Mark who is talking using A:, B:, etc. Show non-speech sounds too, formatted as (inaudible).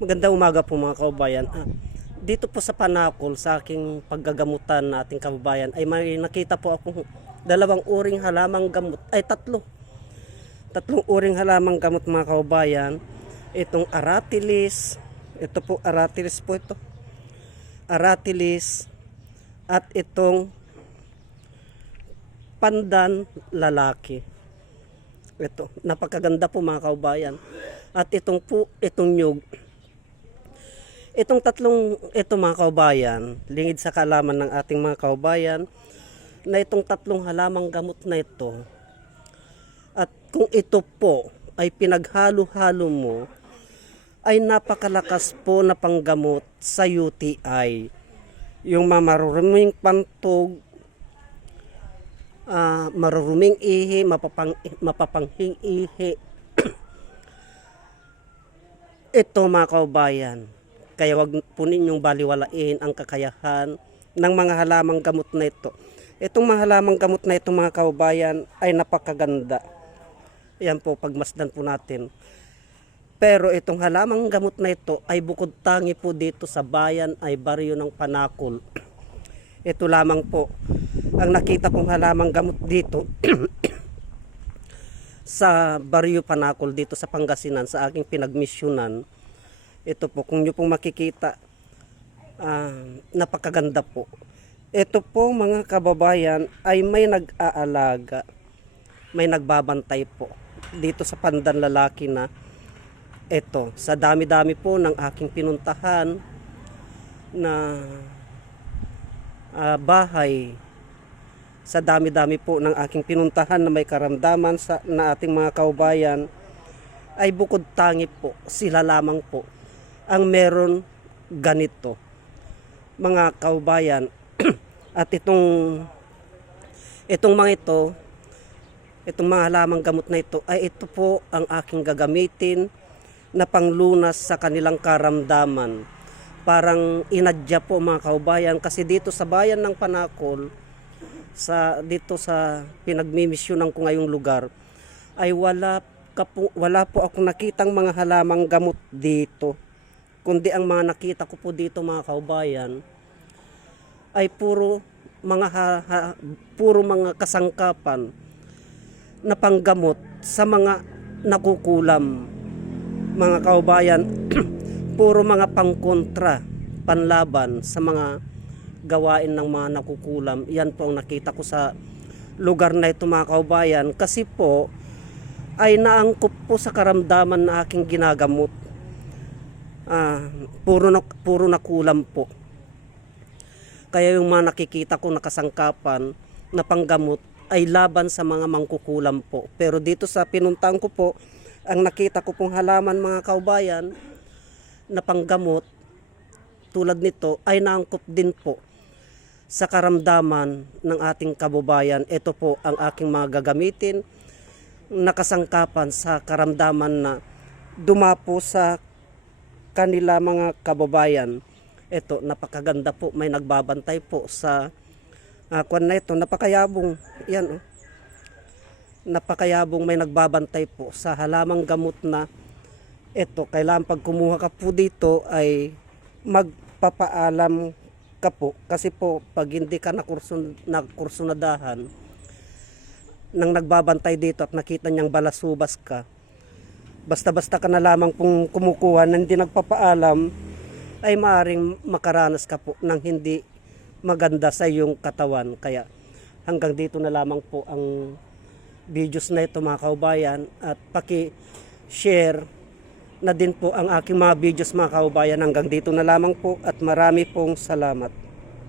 A: Magandang umaga po mga kababayan. Ah, dito po sa Panakol, sa aking paggagamutan na ating kababayan, ay may nakita po akong dalawang uring halamang gamot, ay tatlo. Tatlong uring halamang gamot mga kababayan. Itong aratilis, ito po aratilis po ito. Aratilis at itong pandan lalaki. Ito, napakaganda po mga kaubayan. At itong po, itong nyug. Itong tatlong, ito mga kaubayan, lingid sa kalaman ng ating mga kaubayan, na itong tatlong halamang gamot na ito, at kung ito po ay pinaghalo-halo mo, ay napakalakas po na panggamot sa UTI. Yung mamaruruming pantog, ah, maruruming ihi, mapapang, mapapanghing ihi. (clears throat) Ito mga kaubayan, kaya wag po ninyong baliwalain ang kakayahan ng mga halamang gamot na ito. Itong mga halamang gamot na ito mga kaubayan ay napakaganda. Yan po, pagmasdan po natin. Pero itong halamang gamot na ito ay bukod tangi po dito sa bayan ay baryo ng Panakol. (clears throat) Ito lamang po ang nakita kong halamang gamot dito (clears throat) sa baryo Panakol dito sa Pangasinan sa aking pinagmisyonan. Ito po, kung nyo pong makikita, ah, napakaganda po. Ito po mga kababayan ay may nag-aalaga, may nagbabantay po dito sa pandan lalaki na ito, sa dami-dami po ng aking pinuntahan na ah, bahay, sa dami-dami po ng aking pinuntahan na may karamdaman sa, na ating mga kaubayan, ay bukod tangi po, sila lamang po ang meron ganito. Mga kaubayan, (clears throat) at itong itong mga ito, itong mga halamang gamot na ito, ay ito po ang aking gagamitin na panglunas sa kanilang karamdaman. Parang inadya po mga kaubayan kasi dito sa bayan ng Panakol, sa dito sa pinagmimisyonan ko ngayong lugar, ay wala, ka po, wala po ako nakitang mga halamang gamot dito. Kundi ang mga nakita ko po dito mga kaubayan, ay puro mga ha- ha- puro mga kasangkapan na panggamot sa mga nakukulam. Mga kaubayan (clears throat) puro mga pangkontra panlaban sa mga gawain ng mga nakukulam. Yan po ang nakita ko sa lugar na ito mga kaubayan. Kasi po ay naangkop po sa karamdaman na aking ginagamot ah, puro, na, puro nakulam po kaya yung mga nakikita ko nakasangkapan na panggamot ay laban sa mga mangkukulam po. Pero dito sa pinuntahan ko po, ang nakita ko pong halaman mga kaubayan na panggamot tulad nito ay naangkop din po sa karamdaman ng ating kababayan. Ito po ang aking mga gagamitin nakasangkapan sa karamdaman na dumapo sa kanila mga kababayan. Ito, napakaganda po. May nagbabantay po sa uh, kwan na ito. Napakayabong. Yan, oh. Napakayabong may nagbabantay po sa halamang gamot na ito. Kailangan pag kumuha ka po dito ay magpapaalam ka po. Kasi po, pag hindi ka nakursun, nakursunadahan, nang nagbabantay dito at nakita niyang balasubas ka, basta-basta ka na lamang pong kumukuha na hindi nagpapaalam, ay maaring makaranas ka po ng hindi maganda sa iyong katawan. Kaya hanggang dito na lamang po ang videos na ito mga kaubayan at paki-share na din po ang aking mga videos mga kaubayan. Hanggang dito na lamang po at marami pong salamat.